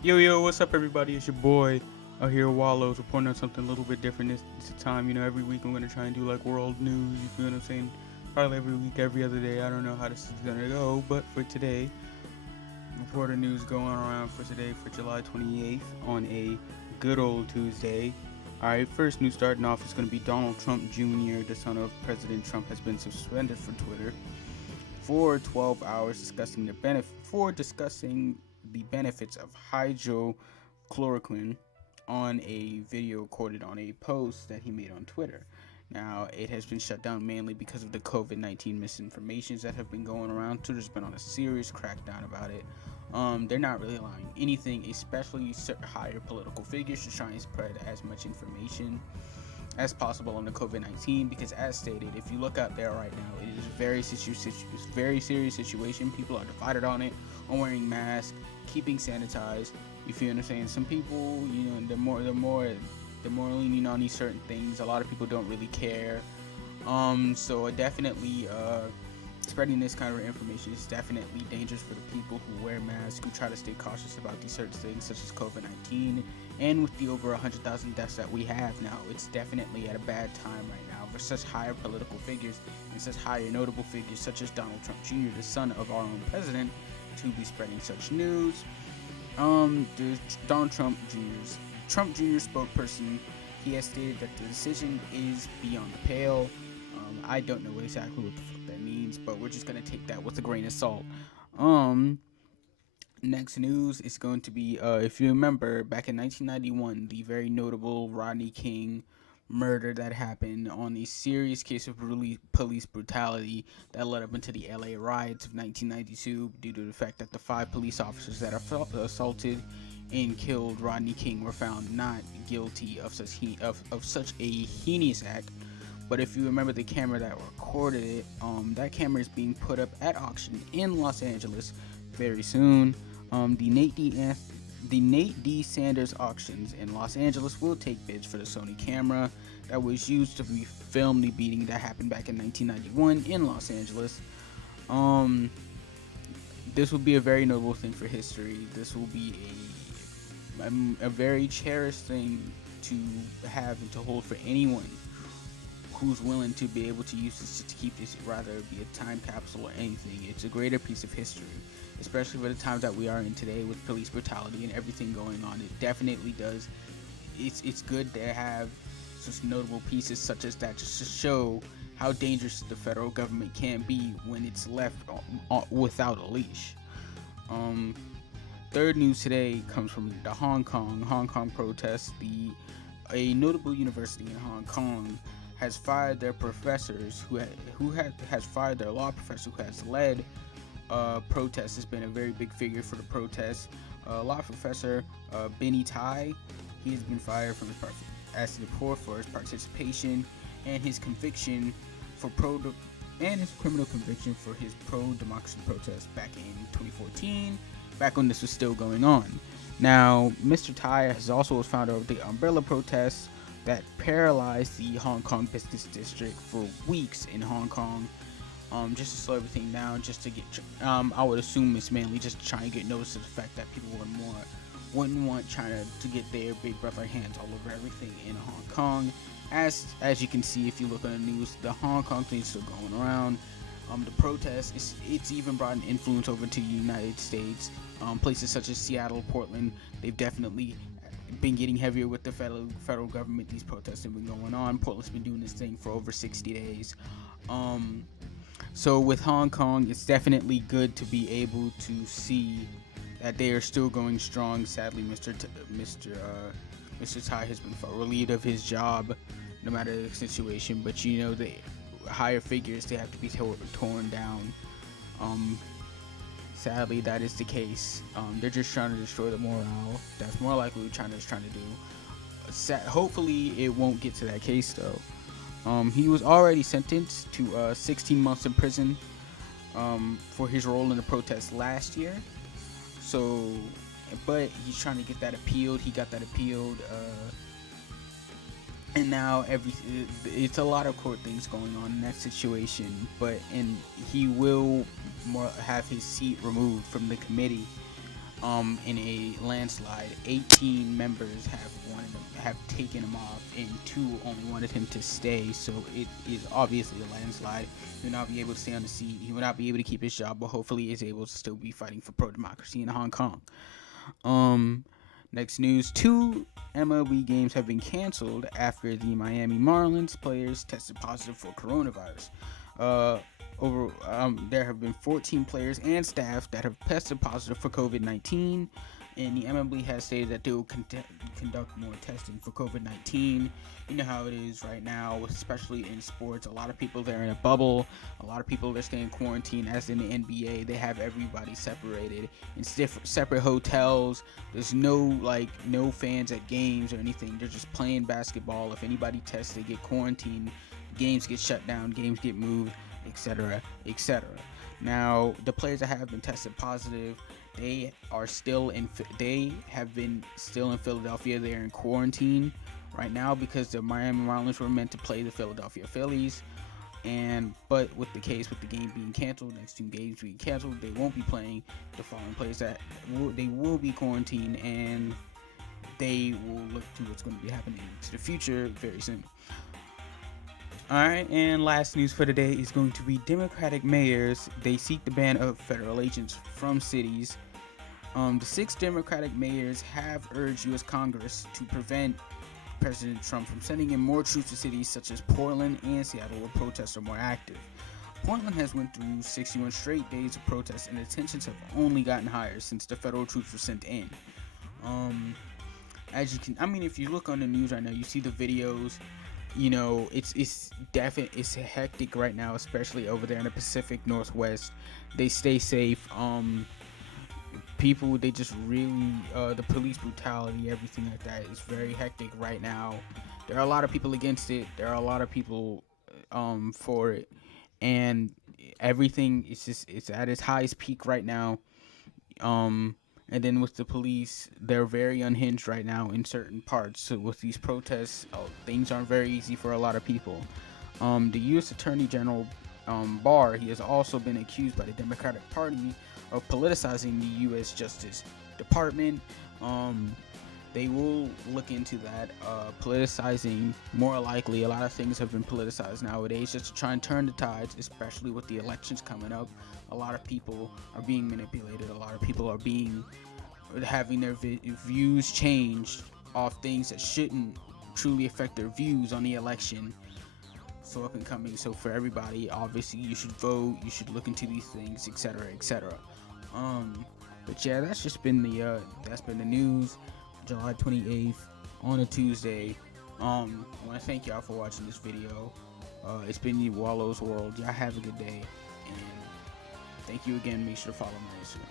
Yo, what's up, everybody? It's your boy out here, Wallows, reporting on something a little bit different this time. Every week I'm gonna try and do like world news. You feel what I'm saying? Probably every week, every other day. I don't know how this is gonna go, but for today, report news going around for today for July 28th on a good old Tuesday. All right, first news starting off is gonna be Donald Trump Jr., the son of President Trump, has been suspended from Twitter for 12 hours discussing the benefits of hydrochloroquine on a video recorded on a post that he made on Twitter. Now, it has been shut down mainly because of the COVID-19 misinformations that have been going around. Twitter's been on a serious crackdown about it. They're not really allowing anything, especially higher political figures, to try and spread as much information as possible on the COVID-19, because as stated, if you look out there right now, it is a very serious situation. People are divided on wearing masks, keeping sanitized. You feel what I'm saying? Some people, they're more leaning on these certain things. A lot of people don't really care. So definitely, spreading this kind of information is definitely dangerous for the people who wear masks, who try to stay cautious about these certain things such as COVID-19. And with the over 100,000 deaths that we have now, it's definitely at a bad time right now for such higher political figures and such higher notable figures such as Donald Trump Jr., the son of our own president, to be spreading such news. The Donald Trump Jr. spokesperson, he has stated that the decision is beyond the pale. I don't know exactly what the fuck that means, but we're just gonna take that with a grain of salt. Um, Next news is going to be, if you remember, back in 1991, the very notable Rodney King murder that happened on a serious case of police brutality that led up into the LA riots of 1992, due to the fact that the 5 police officers that assaulted and killed Rodney King were found not guilty of such a heinous act. But if you remember the camera that recorded it, that camera is being put up at auction in Los Angeles very soon. The Nate D. Sanders auctions in Los Angeles will take bids for the Sony camera that was used to film the beating that happened back in 1991 in Los Angeles. Um, this will be a very notable thing for history. This will be a very cherished thing to have and to hold for anyone who's willing to be able to use this to keep this, rather be a time capsule or anything. It's a greater piece of history, especially for the times that we are in today with police brutality and everything going on. It definitely does. It's good to have such notable pieces such as that, just to show how dangerous the federal government can be when it's left without a leash. Um, Third news today comes from the Hong Kong protests. A notable university in Hong Kong has fired their professors has fired their law professor who has led protests. Has been a very big figure for the protests. Law professor Benny Tai, he has been fired from his report for his participation and his conviction for his criminal conviction for his pro-democracy protest back in 2014, back when this was still going on. Now, Mr. Tai has also was founder of the Umbrella protests that paralyzed the Hong Kong business district for weeks in Hong Kong, just to slow everything down, just to get, I would assume it's mainly just to try and get notice of the fact that people wouldn't want China to get their big brother hands all over everything in Hong Kong. As you can see, if you look on the news, the Hong Kong thing's still going around. The protests, it's even brought an influence over to the United States. Places such as Seattle, Portland, they've definitely been getting heavier with the federal government. These protests have been going on. Portland's been doing this thing for over 60 days. So with Hong Kong, it's definitely good to be able to see that they are still going strong. Sadly, Mr. Tai has been relieved of his job, no matter the situation. But the higher figures, they have to be torn down. Sadly, that is the case. They're just trying to destroy the morale. That's more likely what China is trying to do. Hopefully, it won't get to that case, though. He was already sentenced to 16 months in prison for his role in the protest last year. So, but he's trying to get that appealed. He got that appealed. And now it's a lot of court things going on in that situation, and he will have his seat removed from the committee in a landslide. 18 members have taken him off, and 2 only wanted him to stay. So it is obviously a landslide. He will not be able to stay on the seat. He will not be able to keep his job, but hopefully he is able to still be fighting for pro democracy in Hong Kong. Next news: 2 MLB games have been canceled after the Miami Marlins players tested positive for coronavirus. There have been 14 players and staff that have tested positive for COVID-19, and the MLB has stated that they will conduct more testing for COVID-19. You know how it is right now, especially in sports. A lot of people, they're in a bubble. A lot of people, they're staying in quarantine. As in the NBA, they have everybody separated in separate hotels. There's no fans at games or anything. They're just playing basketball. If anybody tests, they get quarantined. Games get shut down. Games get moved, etc., etc. Now, the players that have been tested positive, they have been still in Philadelphia. They're in quarantine right now because the Miami Marlins were meant to play the Philadelphia Phillies, but with the game being canceled, next 2 games being canceled, they won't be playing. The following players they will be quarantined, and they will look to what's going to be happening to the future very soon. Alright, and last news for today is going to be Democratic mayors. They seek the ban of federal agents from cities. The 6 Democratic mayors have urged U.S. Congress to prevent President Trump from sending in more troops to cities such as Portland and Seattle, where protests are more active. Portland has went through 61 straight days of protests, and the tensions have only gotten higher since the federal troops were sent in. If you look on the news right now, you see the videos. You know, it's hectic right now, especially over there in the Pacific Northwest. They stay safe. People, they just really, the police brutality, everything like that is very hectic right now. There are a lot of people against it. There are a lot of people for it, and everything it's at its highest peak right now. And then with the police, they're very unhinged right now in certain parts. So with these protests, things aren't very easy for a lot of people. The U.S. Attorney General Barr, he has also been accused by the Democratic Party of politicizing the U.S. Justice Department. They will look into that. Politicizing, more likely, a lot of things have been politicized nowadays just to try and turn the tides, especially with the elections coming up. A lot of people are being manipulated. A lot of people are having their views changed off things that shouldn't truly affect their views on the election. So up and coming. So for everybody, obviously, you should vote. You should look into these things, etc., etc. But yeah, that's been the news. July 28th on a Tuesday. I want to thank y'all for watching this video. It's been Wallo's World. Y'all have a good day, and thank you again. Make sure to follow my Instagram.